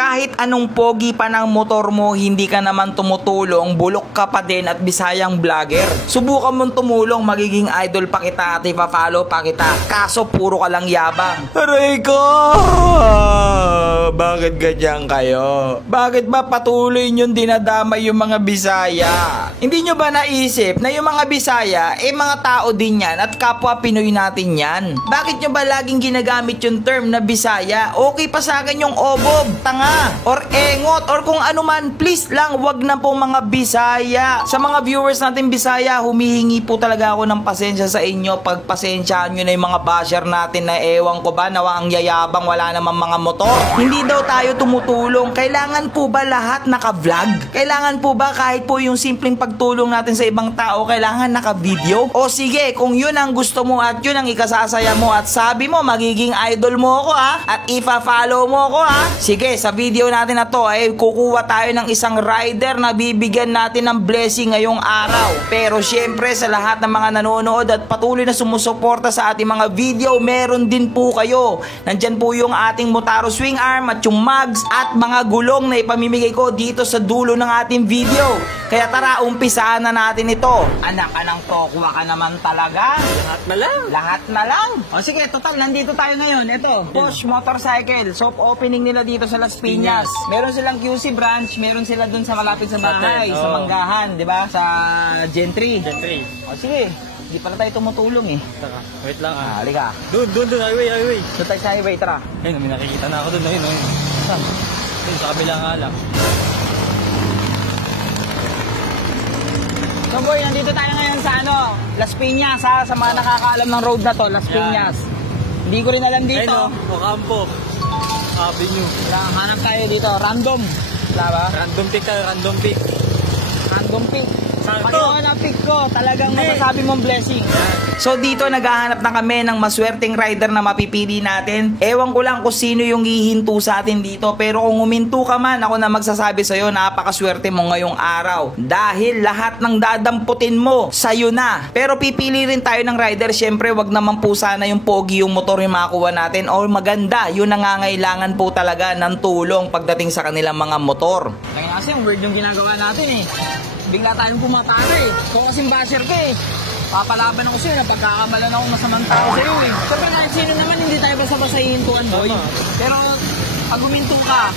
Kahit anong pogi pa ng motor mo, hindi ka naman tumutulong, bulok ka pa din at bisayang vlogger. Subukan mong tumulong, magiging idol pa kita at ipa-follow pa kita. Kaso puro ka lang yabang. Aray ko! Bakit ganyan kayo? Bakit ba patuloy nyo dinadamay yung mga Bisaya? Hindi nyo ba naisip na yung mga Bisaya, mga tao din yan at kapwa Pinoy natin yan? Bakit nyo ba laging ginagamit yung term na Bisaya? Okay pa sa akin yung obob, tanga, or engot, or kung ano man, please lang, wag na po mga Bisaya. Sa mga viewers natin Bisaya, humihingi po talaga ako ng pasensya sa inyo. Pagpasensyaan nyo na yung mga basher natin na ewan ko ba, nawa ang yayabang, wala namang mga motor. Hindi daw tayo tumutulong. Kailangan po ba lahat naka-vlog? Kailangan po ba kahit po yung simpleng pagtulong natin sa ibang tao, kailangan naka-video? O sige, kung yun ang gusto mo at yun ang ikasasaya mo at sabi mo magiging idol mo ako at ipa-follow mo ako sige, sa video natin na to ay kukuha tayo ng isang rider na bibigyan natin ng blessing ngayong araw. Pero syempre sa lahat ng mga nanonood at patuloy na sumusuporta sa ating mga video, meron din po kayo. Nandyan po yung ating Motaro swing arm at yung mugs at mga gulong na ipamimigay ko dito sa dulo ng ating video. Kaya tara, umpisaan na natin ito. Anak ka ng tokwa ka naman talaga. Lahat na lang. Lahat na lang. O sige, total, nandito tayo ngayon. Ito, Bosch Motorcycle. Soft opening nila dito sa Las Piñas. Meron silang QC branch, meron sila dun sa malapit sa bahay, sa Manggahan, di ba? Sa Gentry. O sige, hindi pala tayo tumutulong Tara, wait lang halika. Doon, highway. Doon tayo sa highway, tara. Ayun, may nakikita na ako doon. Ayun. Saan? Ayun, sa kabilang alak. So boy, nandito tayo ngayon sa Las Piñas sa mga nakakaalam ng road na to, Las Piñas. Hindi ko rin alam dito. Ayun Ocampo Avenue. Hanap tayo dito, random. Wala ba? Random pick. Random pick. Saan Ano na pick ko? Talagang masasabi mong blessing. So dito naghahanap na kami ng maswerteng rider na mapipili natin. Ewan ko lang kung sino yung hihinto sa atin dito. Pero kung huminto ka man, ako na magsasabi sa'yo, napakaswerte mo ngayong araw. Dahil lahat ng dadamputin mo, sa'yo na. Pero pipili rin tayo ng rider. Syempre, wag naman po sana yung pogi yung motor yung makakuha natin. O maganda, yun nangangailangan po talaga ng tulong pagdating sa kanilang mga motor. Kasi yung word yung ginagawa natin bigla tayong pumatara Kung kasing basher ka papalaban ako sa'yo na pagkakamalan ako masamang tao sa'yo Siyempre kahit sino naman hindi tayo basta-basta hihintuan boy. Pero pag huminto ka,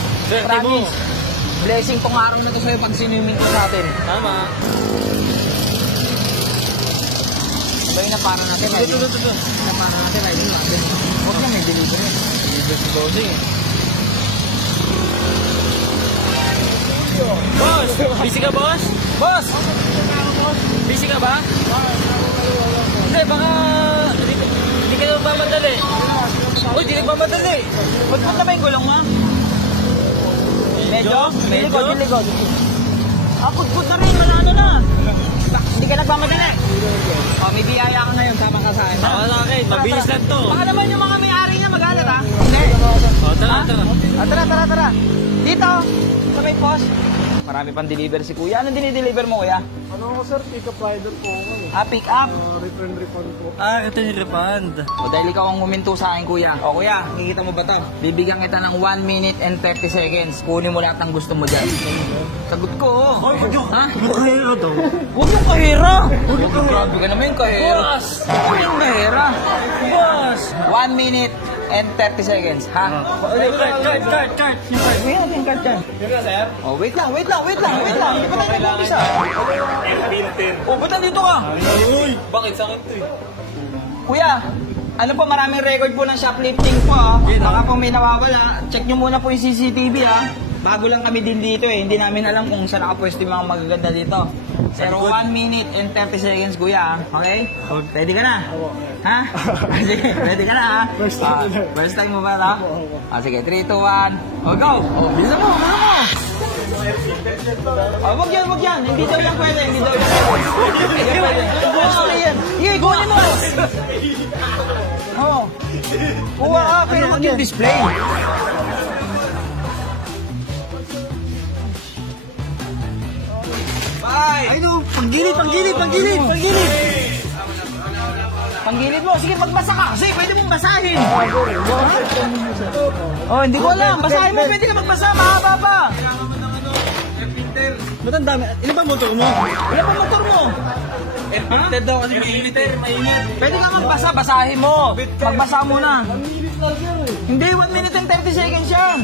promise, blessing tong araw na to sa'yo pag sino huminto sa atin. Tama. Sabay na para natin. Ito. Na para natin, riding natin. Huwag na may delivery. Delivery. Boss! Busy ka, boss? Boss! Busy ka ba? Hindi, baka hindi ka nagmamadali. Uy, di nagmamadali. Pagput na ba yung gulong mo? Medyo? Likod. Pagput na rin, wala na. Hindi ka nagmamadali. May biyaya ka ngayon, tama ka sa akin. Tama sa akin, mabilis lang to. Baka naman yung mga may-ari na magalit Hindi. Tara. Dito, sa may post. Marami pang deliver si kuya. Anong dinideliver mo kuya? Ano ako sir, pick-up rider po ako. Pick up? Refund po. Ito yung refund. O dahil ikaw ang huminto sa akin kuya. O kuya, nakikita mo ba ito? Bibigyan kita ng 1 minute and 30 seconds. Kunin mo lahat ng gusto mo dyan. Sagot ko Ha? Kahira to. Huwag yung kahira. Grabe ka naman yung kahira. Boss! Huwag yung kahira. Boss! 1 minute and 30 seconds. Ha? Cart. May natin card dyan. Sir? Oh, wait lang. Hindi pa tayo nag-umpisa. Ba't nandito ka? Uy! Bakit sa akin to Kuya, ano po, maraming record po ng shoplifting po Baka po may nawawala. Check nyo muna po yung CCTV Bago lang kami din dito Hindi namin alam kung saan nakapwesto yung mga magaganda dito. Pero 1 minute and 30 seconds kuya Okay? Ready ka na? Ha? Sige, ready ka na First time mo ba sige, 3, 2, 1 go! Bilisan mo! Wag yan Hindi daw yan pwede Sige, kunin mo! Kuha ka, pero wag yung display. Bye! Ay no, panggilid! Panggilid mo. Sige, magbasa ka kasi pwede mong basahin. Oh, hindi ko alam. Basahin mo, pwede ka magbasa. Mahaba pa. Ba't ang dami? Ilan ba motor mo? Ilan pa motor mo? Airfilter daw kasi mainit eh. Pwede ka magbasa, basahin mo. Magbasa mo na. Hindi, 1 minute and 30 seconds yan.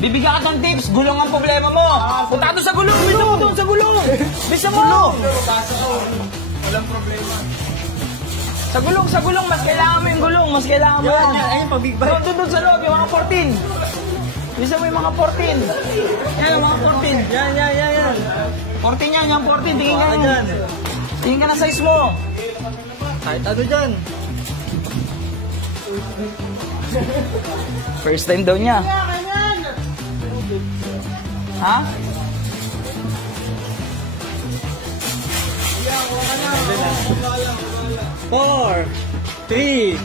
Bibigyan ka ng tips, gulong ang problema mo. Punta doon sa gulong, bisa mo doon sa gulong. Bisa mo. Walang problema. Sa gulong, mas kailangan mo yung gulong, mas kailangan mo yan. Ayun, pag big bike. Doon sa loob, yung mga 14. Bisa mo yung mga 14. Yan, yung mga 14. Yan. 14 yan, yung 14. Tingin ka yan. Tingin ka na size mo. Kahit ano dyan. First time daw niya. Ha? Four, 3,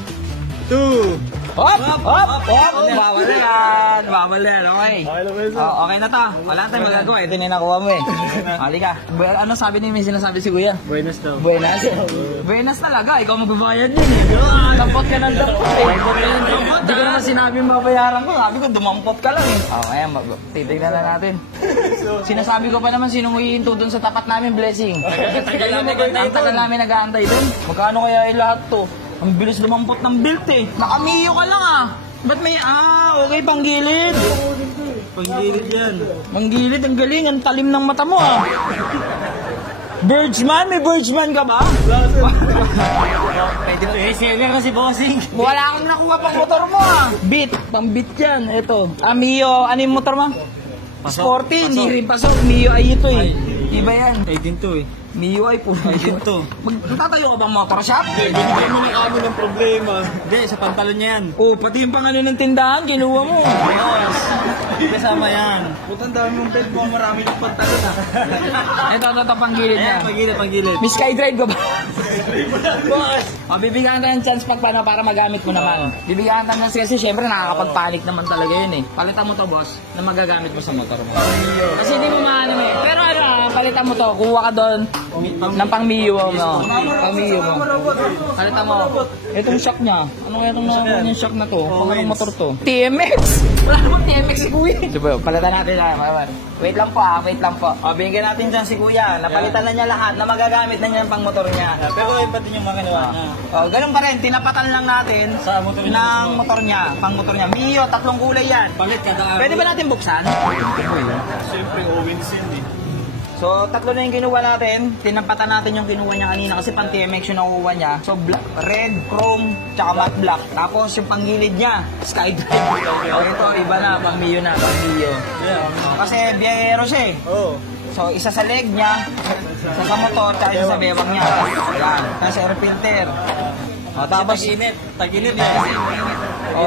2, Hop! Bawal yan. Okay. Okay na to. Wala tayong magagawa. Ito na yung nakuha mo eh. Halika. Ano sabi ni may sinasabi si Kuya? Buenas daw. Buenas. Buenas talaga. Ikaw magbabayad yun eh. Dampot ka ng dampot eh. Hindi ko naman sinabing babayaran ko. Sabi ko, dumampot ka lang eh. Ayan, titignan na natin. Sinasabi ko pa naman sino mo hihinto dun sa tapat namin, Blessing. Ang tagal namin nag-aantay dun. Magkano kaya yung lahat to? Ang bilis lumampot ng built eh. Nakamiyo ka lang ah. Ba't may okay, panggilid. Panggilid yan. Panggilid, ang galing. Ang talim ng mata mo ah. Birdsman? May birdsman ka ba? Pwede mo seller kasi bossing. Wala akong nakuha pang motor mo ah. Beat, pang beat yan. Ito. Mio, ano yung motor mo? Sporty, hindi rin pasok. Mio ay ito eh. Iba yan. Ay din to eh. Mio ay po. Ay din to. Magtatayo ka bang motor shop? Binigyan mo ng amo ng problema. Hindi, sa pantalon niya yan. Oh, pati yung pangano ng tindahan, kinuha mo. Boss, kasama yan. Putang dami mong bed mo, marami yung pantalon ah. Ito, panggilid niya. Panggilid. May skydrive ka ba? Boss! O, bibigyan ka ng chance pag paano para magamit mo naman. Bibigyan ka ng chance kasi syempre nakakapag-panic naman talaga yun eh. Palitan mo to, boss, na magagamit mo sa motor mo. Kasi hindi mo maano eh. Pero palitan mo to, kuha ka doon ng pang-Mio mo. Pang-Mio mo. Palitan mo. Itong shock niya. Ano kaya itong naman yung shock na to? Pang anong motor to? TMX! Wala namang TMX si Kuya. Diba, palitan natin na. Wait lang po. O, bigyan natin dyan si Kuya. Napalitan na niya lahat na magagamit na niya yung pang-motor niya. Pero ayun pa din yung mga kinuha na. O, ganun pa rin. Tinapatan lang natin Sa motor niya. ng motor niya. Pang-motor niya. Mio, 3 kulay yan. Palit kada araw. Pwede ba natin buksan? Siyempre, Owens yun eh. So, 3 na yung kinuha natin. Tinampatan natin yung kinuha niya kanina kasi pang TMX yung nakuha niya. So, red, chrome, tsaka matte black. Tapos yung panggilid niya, skydrive. O, ito, iba na, pang Mio na, pang Mio. Kasi biyahero siya eh. Oo. So, isa sa leg niya, isa sa motor, tsaka isa sa bewang niya. Ayan, tapos air filter. O, tapos, Tag-init eh. o,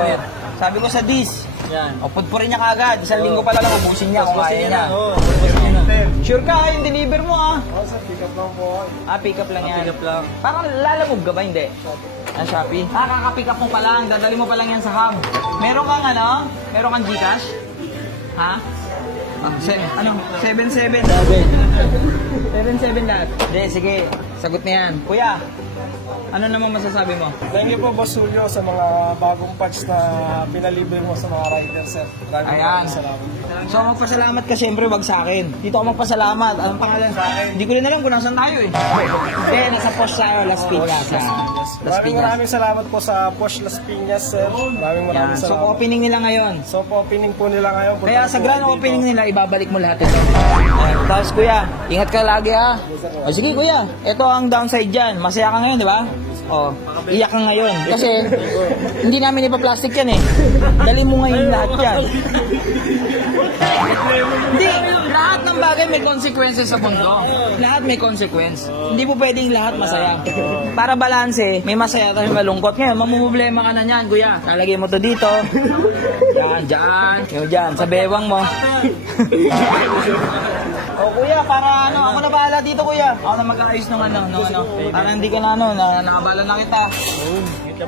sabi ko sa disc. Yan. O, pudpurin niya kagad. Isang linggo pa lang, ubusin niya kung kaya niya. Oo. Sure ka, yung deliver mo ah. Sir, pick up lang po ako. Pick up lang yan. Pick up lang. Parang lalamog ka ba? Hindi. Shopee? Kaka-pick up mo pa lang. Dadali mo pa lang yan sa hub. Meron kang ano? Meron kang Gcash? Ha? 7-7. 7-7 lahat. Hindi, sige. Sagot na yan. Kuya, ano naman masasabi mo? Thank you po, Boss Julio, sa mga bagong patch na pinalibre mo sa mga riders, sir. Ayan. Salamat. So, magpasalamat ka siyempre, wag sa akin. Dito ako magpasalamat. Anong pangalan sa akin? Hindi ko rin alam kung nasan tayo eh. Hindi, nasa post sa Las Piñas. Maraming salamat po sa Posh Las Piñas, sir. Maraming Yan. So, salamat. opening nila ngayon. So, opening po nila ngayon. Kaya sa grand opening nila, ibabalik mo lahat ito. Ayan. Tapos kuya, ingat ka lagi ha. O sige kuya, ito ang downside dyan. Masaya ka ngayon, di ba? O, iyak ka ngayon. Kasi, hindi namin ipa-plastic yan eh. Dali mo ngayon lahat yan. Hindi, lahat ng bagay may consequences sa mundo. Lahat may consequence. Hindi po pwedeng lahat masaya. Para balanse, may masaya at may malungkot. Ngayon, mamumblema ka na niyan, kuya. Lalagay mo to dito. Yan, dyan. Yung dyan, sa bewang mo. O kuya, para ano, ako na bahala dito kuya. Ako na mag-aayos ng ano. Para hindi ka na nakabala na kita.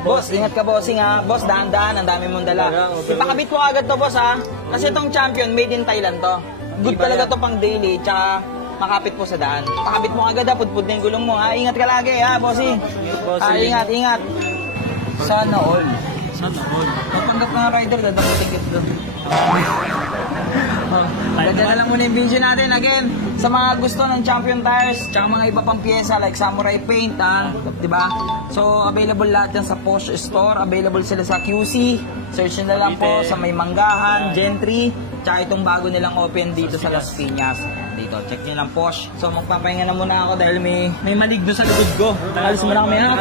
Boss, ingat ka bossing ha. Boss, dahan-dahan, ang dami mong dala. Ipakabit mo agad to boss ha. Kasi itong champion, made in Thailand to. Good talaga to pang daily, tsaka makapit po sa daan. Pakabit mo agad ha, pudpud na yung gulong mo ha. Ingat ka lagi ha, bossy. Ingat. Sana all. Papanggap ka nga rider, dadamutin kita doon. Ganda na lang muna yung video natin. Again, sa mga gusto ng Champion Tires, tsaka mga iba pang pyesa like Samurai Paint, ha? Diba? So, available lahat yan sa Porsche Store. Available sila sa QC. Search nyo na lang po sa may Manggahan, Gentry, tsaka itong bago nilang open dito sa Las Piñas. Dito, check nyo lang Porsche. So, magpapahinga na muna ako dahil may maligno sa likod ko. Alis mo lang kami ha.